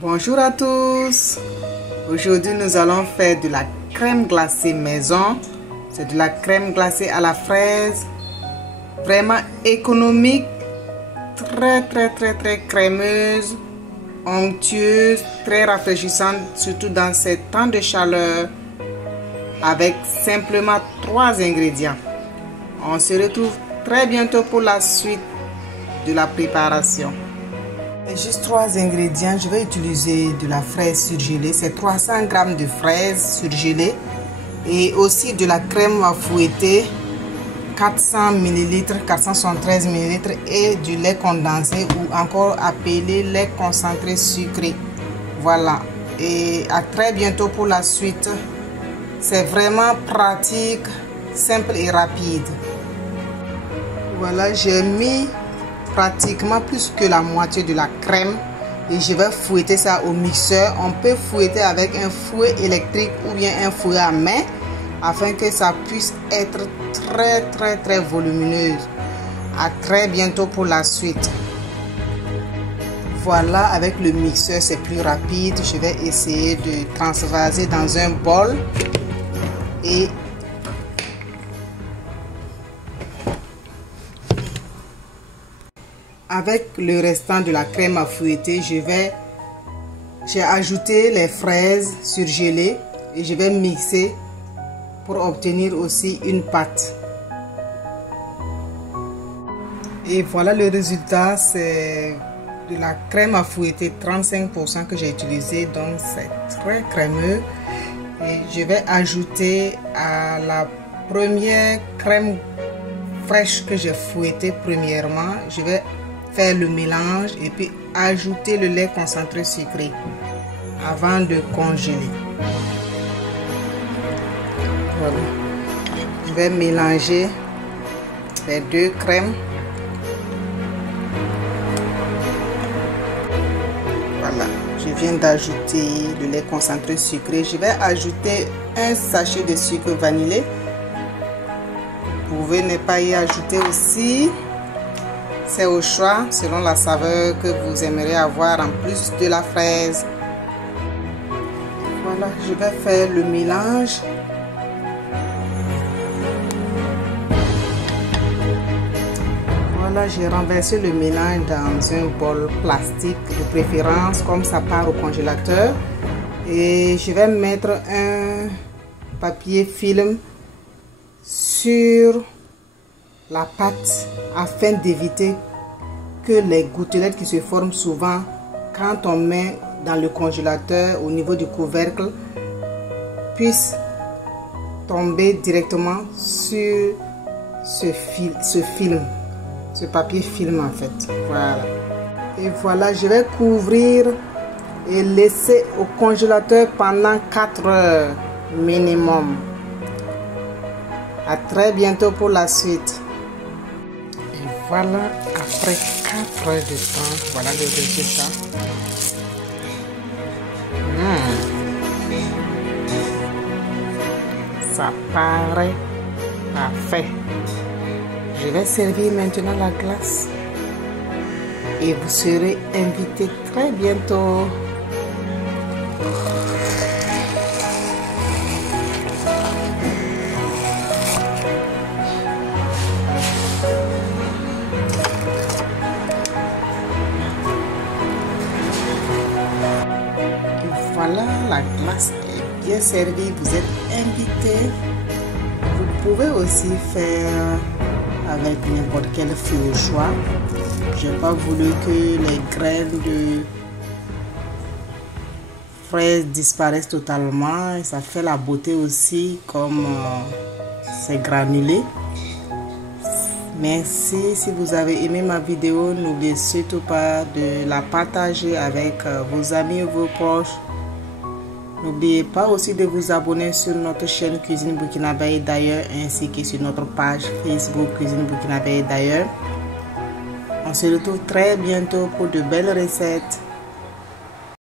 Bonjour à tous. Aujourd'hui nous allons faire de la crème glacée maison. C'est de la crème glacée à la fraise, vraiment économique, très crémeuse, onctueuse, très rafraîchissante, surtout dans ces temps de chaleur, avec simplement 3 ingrédients. On se retrouve très bientôt pour la suite de la préparation. Juste 3 ingrédients. Je vais utiliser de la fraise surgelée, c'est 300 g de fraises surgelées, et aussi de la crème à fouetter 400 ml, 473 ml, et du lait condensé ou encore appelé lait concentré sucré. Voilà, et à très bientôt pour la suite. C'est vraiment pratique, simple et rapide. Voilà, j'ai mis pratiquement plus que la moitié de la crème et je vais fouetter ça au mixeur. On peut fouetter avec un fouet électrique ou bien un fouet à main afin que ça puisse être très volumineuse. À très bientôt pour la suite. Voilà, avec le mixeur c'est plus rapide. Je vais essayer de transvaser dans un bol et avec le restant de la crème à fouetter, j'ai ajouté les fraises surgelées et je vais mixer pour obtenir aussi une pâte. Et voilà le résultat, c'est de la crème à fouetter 35% que j'ai utilisé, donc c'est très crémeux. Et je vais ajouter à la première crème fraîche que j'ai fouettée premièrement, je vais faire le mélange et puis ajouter le lait concentré sucré avant de congeler. Voilà. Je vais mélanger les 2 crèmes. Voilà, je viens d'ajouter le lait concentré sucré. Je vais ajouter un sachet de sucre vanillé. Vous pouvez ne pas y ajouter aussi. C'est au choix, selon la saveur que vous aimeriez avoir en plus de la fraise. Voilà, je vais faire le mélange. Voilà, j'ai renversé le mélange dans un bol plastique, de préférence comme ça part au congélateur. Et je vais mettre un papier film sur la pâte afin d'éviter que les gouttelettes qui se forment souvent quand on met dans le congélateur au niveau du couvercle puissent tomber directement sur ce film, ce papier film en fait. Voilà. Et voilà, je vais couvrir et laisser au congélateur pendant 4 heures minimum. À très bientôt pour la suite. Voilà, après 4 heures de temps, voilà le résultat. Ça paraît parfait. Je vais servir maintenant la glace. Et vous serez invité très bientôt. Voilà, la glace est bien servie, vous êtes invité. Vous pouvez aussi faire avec n'importe quel fruit au choix. Je n'ai pas voulu que les graines de fraises disparaissent totalement. Et ça fait la beauté aussi comme c'est granulé. Merci. Si vous avez aimé ma vidéo, n'oubliez surtout pas de la partager avec vos amis et vos proches. N'oubliez pas aussi de vous abonner sur notre chaîne Cuisine Burkinabé d'ailleurs, ainsi que sur notre page Facebook Cuisine Burkinabé d'ailleurs. On se retrouve très bientôt pour de belles recettes.